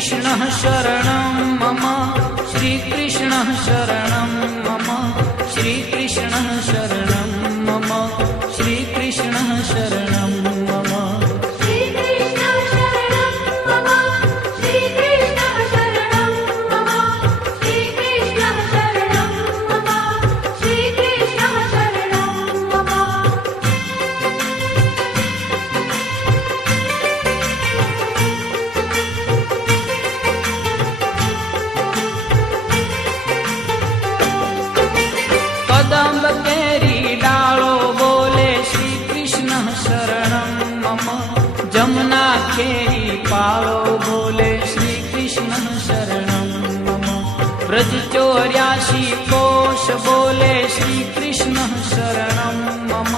श्रीकृष्णः शरणं मम श्रीकृष्णः शरणं मम श्रीकृष्णः शरणं मम श्रीकृष्णः शरणं मम कदम्ब केरी डालो बोले श्री कृष्ण शरणं मम जमुना केरी पालो बोले श्री कृष्ण शरणं मम ब्रज 84 कोश बोले श्री कृष्ण शरणं मम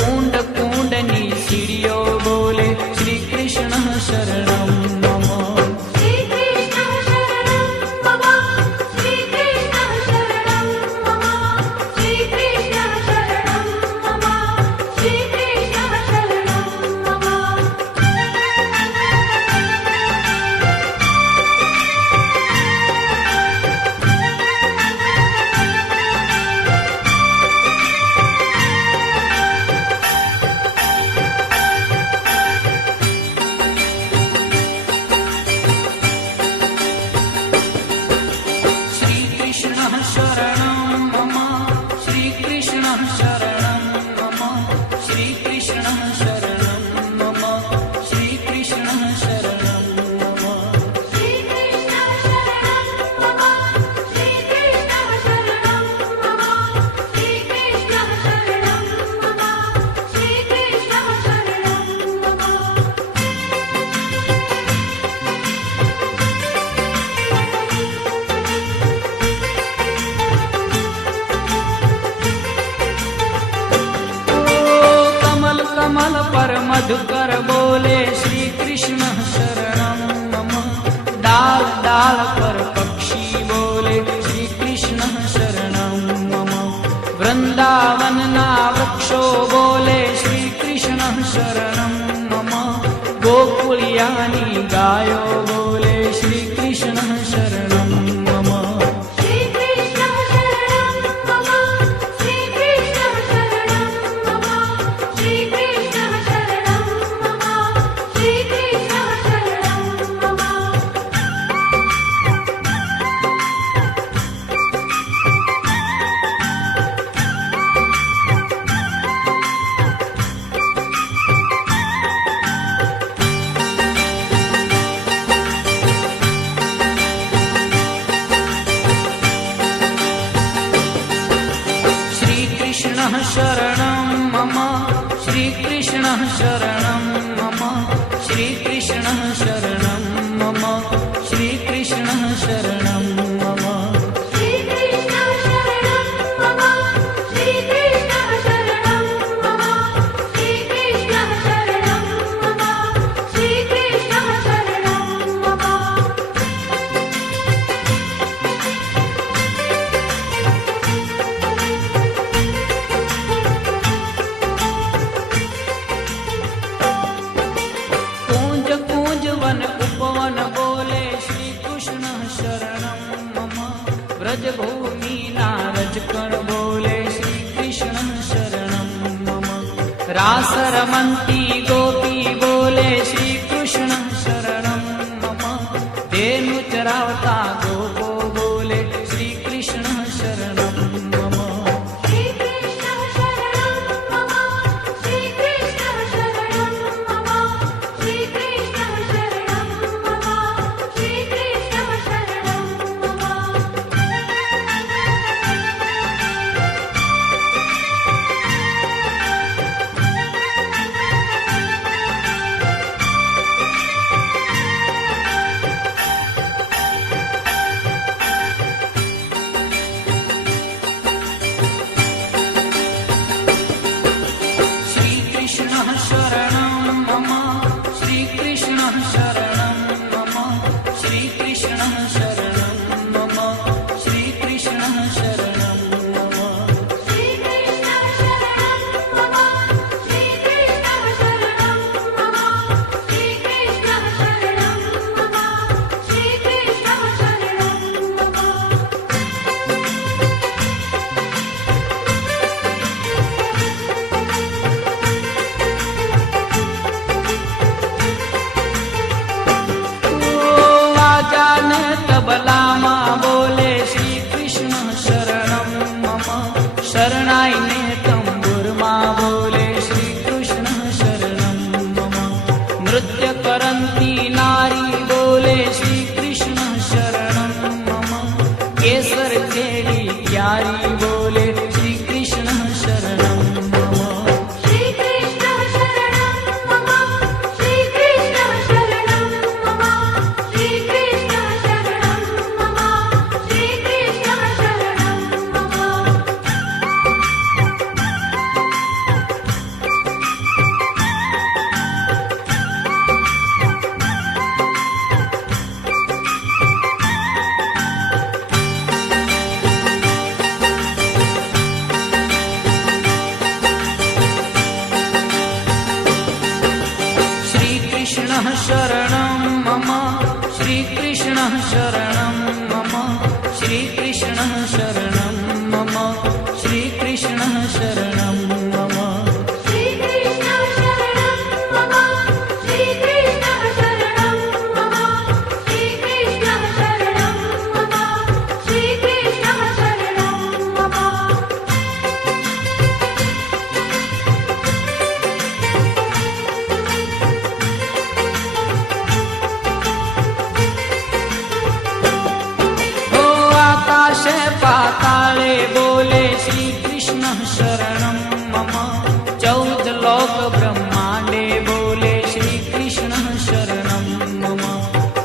कुंड कुंडनी सीढ़ियों बोले श्री कृष्ण शरणं मम कमल पर मधुकर बोले श्री कृष्ण शरणं मम डाल डाल पर पक्षी बोले श्री कृष्ण शरणं मम वृंदावन ना वृक्षो बोले श्री कृष्ण शरणं मम गोकुलियानी गायो बोले श्री कृष्ण शरणं मम शरणं मम श्रीकृष्णः शरणं मम श्रीकृष्णः शरणं मम श्रीकृष्णः शरणं मम उपवन बोले श्री कृष्ण शरणं मम ब्रजभूमि नारजकण बोले श्री कृष्ण शरणं मम रास रमन्ती गोपी बोले श्री कृष्ण शरणं मम धेनु चरावता गोपो बोले श्री कृष्ण शरणं मम श्रीकृष्णः शरणं मम श्रीकृष्णः शरणं मम श्रीकृष्णः शरणं मम श्रीकृष्णः शरणं मम श्रीकृष्णः शरणं मम श्रीकृष्णः शरणं मम श्रीकृष्णः शरणं मम ओ आकाशे पाताले बोले श्रीकृष्णः शरणं मम 14 लोक ब्रह्मांडे बोले श्रीकृष्णः शरणं मम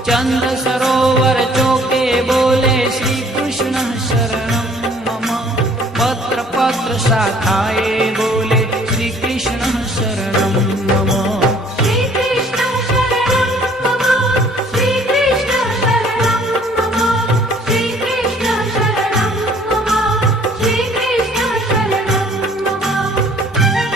चंद्र सरोवर चौके बोले श्रीकृष्णः शरणं मम पत्र पत्र शाखाए बोले श्रीकृष्णः शरणं मम श्रीकृष्णः शरणं मम श्रीकृष्णः शरणं मम श्रीकृष्णः शरणं मम श्रीकृष्णः शरणं मम श्रीकृष्णः शरणं मम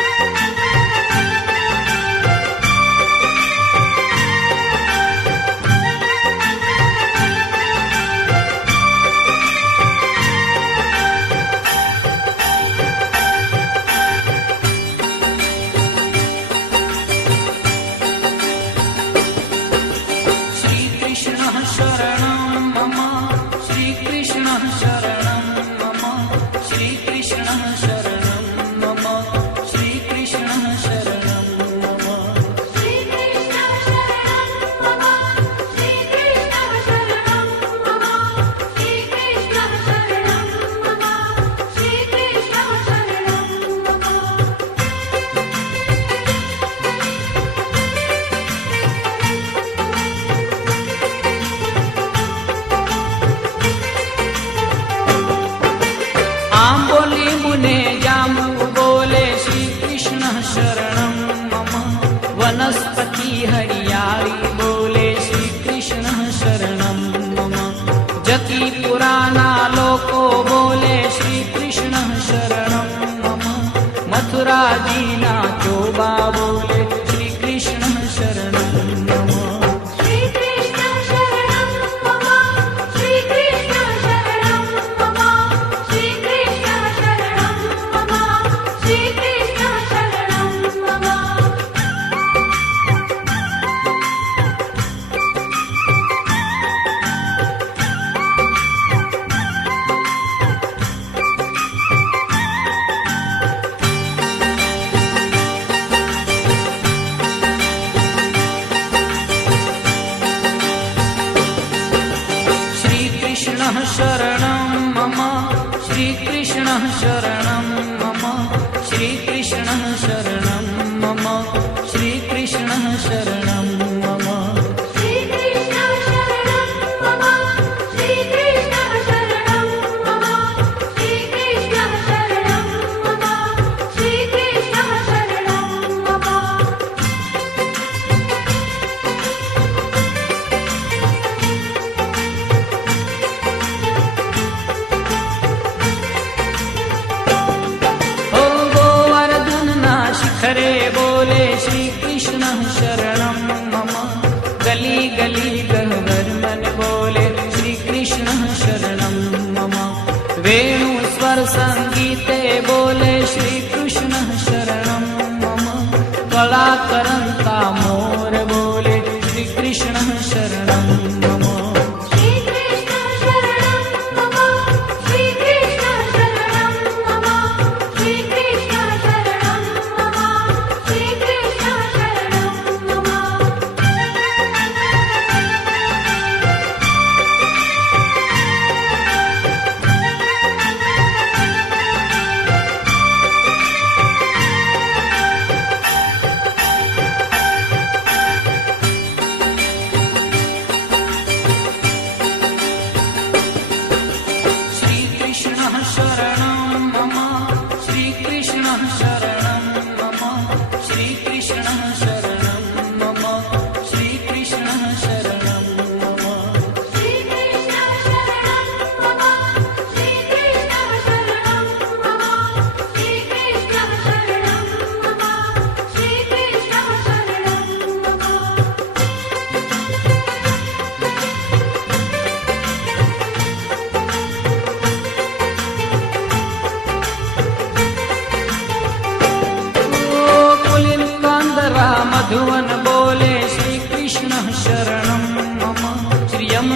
श्रीकृष्णः शरणं मम श्रीकृष्णः शरणं मम श्रीकृष्णः शरणं मम श्रीकृष्णः शरणं मम श्रीकृष्णः शरणं मम श्रीकृष्णः शरणं मम श्रीकृष्णः शरणं मम आम्बोली मुने जामु बोले श्रीकृष्णः शरणं मम वनस्पति हरियाली बोले श्रीकृष्णः शरणं मम जति पुराना लोको बोले श्रीकृष्णः शरणं मम मथुरा दीना चोबा बोले श्रीकृष्णः शरणं मम श्रीकृष्णः शरणं मम श्रीकृष्णः शरणं मम श्रीकृष्णः शरणं मम श्रीकृष्णः शरणं मम श्रीकृष्णः शरणं मम श्रीकृष्णः शरणं मम श्रीकृष्णः शरणं मम श्रीकृष्णः शरणं मम श्रीकृष्णः शरणं मम श्रीकृष्णः शरणं मम श्रीकृष्णः शरणं मम श्रीकृष्णः शरणं मम ओ गोवर्धन शिखरे बोले श्रीकृष्णः शरणं मम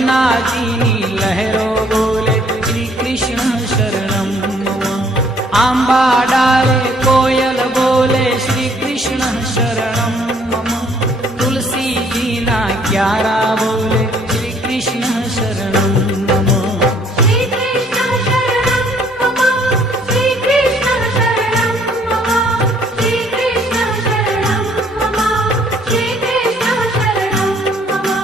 યમુનાજીની લહેરો બોલે શ્રી કૃષ્ણ શરણમ મમ. આંબા ડાળે કોયલ બોલે શ્રી કૃષ્ણ શરણમ મમ. તુલસીજીના ક્યારા બોલે શ્રી કૃષ્ણ શરણમ મમ. શ્રી કૃષ્ણ શરણમ મમ. શ્રી કૃષ્ણ શરણમ મમ. શ્રી કૃષ્ણ શરણમ મમ. શ્રી કૃષ્ણ શરણમ મમ.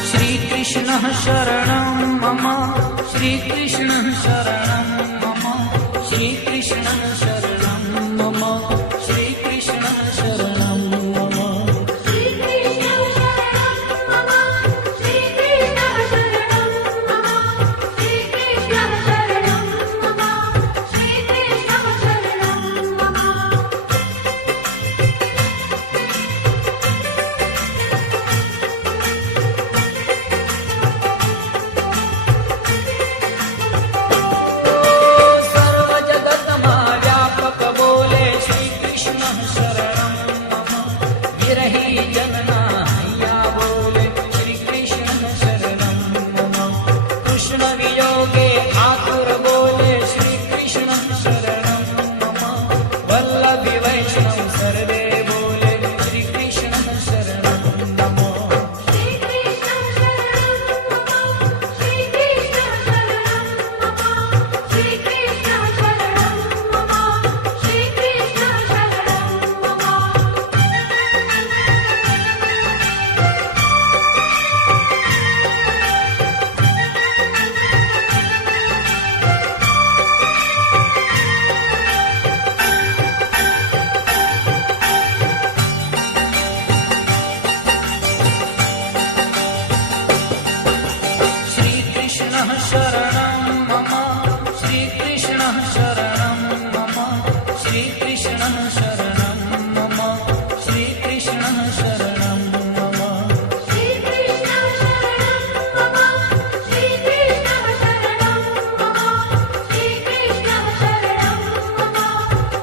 શ્રી કૃષ્ણ શરણમ મમ. શ્રી કૃષ્ણ શરણમ મમ. શ્રી કૃષ્ણ શરણમ મમ. શ્રી કૃષ્ણ શરણમ મમ. શ્રી કૃષ્ણ શરણમ મમ. શ્રી કૃષ્ણ શરણમ મમ. શ્રી કૃષ્ણ શરણમ મમ. શ્રી કૃષ્ણ શરણમ મમ. સર્વ જગતમાં વ્યાપક બોલે શ્રી કૃષ્ણ શરણમ મમ. વિરહી જનના હૈયા બોલે શ્રી કૃષ્ણ શરણમ મમ. કૃષ્ણ વિયોગે આતુર બોલે શ્રી કૃષ્ણ શરણમ મમ. વલ્લભી વૈષ્ણવ સર્વે બોલે શ્રી કૃષ્ણ શરણમ મમ. શ્રી કૃષ્ણ શરણમ મમ. શ્રી કૃષ્ણ શરણમ મમ. શ્રી કૃષ્ણ શરણમ મમ. શ્રી કૃષ્ણ શરણમ મમ. શ્રી કૃષ્ણ શરણમ મમ. શ્રી કૃષ્ણ શરણમ મમ. શ્રી કૃષ્ણ શરણમ મમ. શ્રી કૃષ્ણ શરણમ મમ. શ્રી કૃષ્ણ શરણમ મમ. શ્રી કૃષ્ણ શરણમ મમ. શ્રી કૃષ્ણ શરણમ મમ.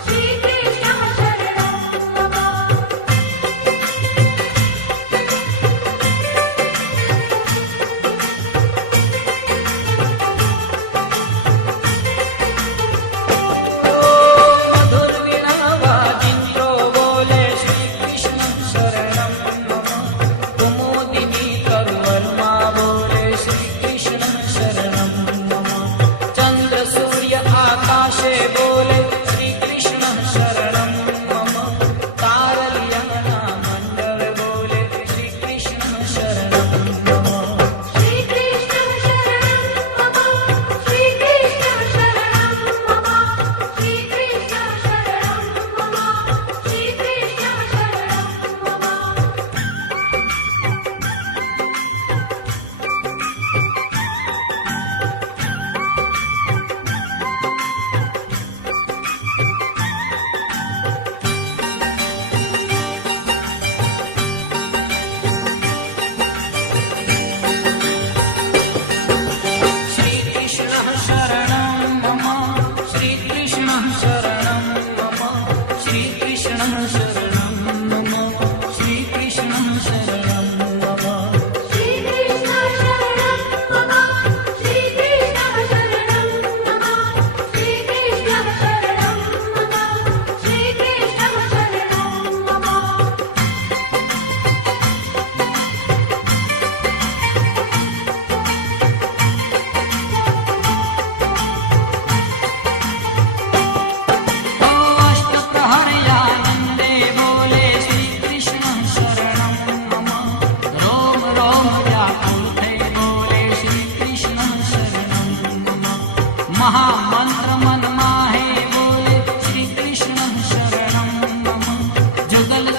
શ્રી કૃષ્ણ શરણમ મમ. મધુર વીણા ચિંત્રો બોલે શ્રી કૃષ્ણ શરણમ મમ. કુમુદિની તરુવરમાં બોલે શ્રી કૃષ્ણ શરણમ મમ. ચંદ્ર સૂર્ય આકાશે બોલે શ્રી કૃષ્ણ શરણમ મમ. તારલિયના મંડળ બોલે શ્રી કૃષ્ણ શરણમ મમ. શ્રી કૃષ્ણ શરણમ મમ. શ્રી કૃષ્ણ શરણમ મમ. શ્રી કૃષ્ણ શરણમ મમ. શ્રી કૃષ્ણ શરણમ મમ. શ્રી કૃષ્ણ શરણમ મમ. શ્રી કૃષ્ણ શરણમ મમ. શ્રી કૃષ્ણ શરણમ મમ. શ્રી કૃષ્ણ શરણમ મમ. શ્રી કૃષ્ણ શરણમ મમ. શ્રી કૃષ્ણ શરણમ મમ. શ્રી કૃષ્ણ શરણમ મમ. શ્રી કૃષ્ણ શરણમ મમ. અષ્ટપ્રહર્યાનંદે બોલે શ્રી કૃષ્ણ શરણમ મમ. રોમ રોમ વ્યાકુળ થઈ બોલે શ્રી કૃષ્ણ શરણમ મમ. મહામંત્ર મનમાં હે બોલે શ્રી કૃષ્ણ શરણમ મમ. જુગલ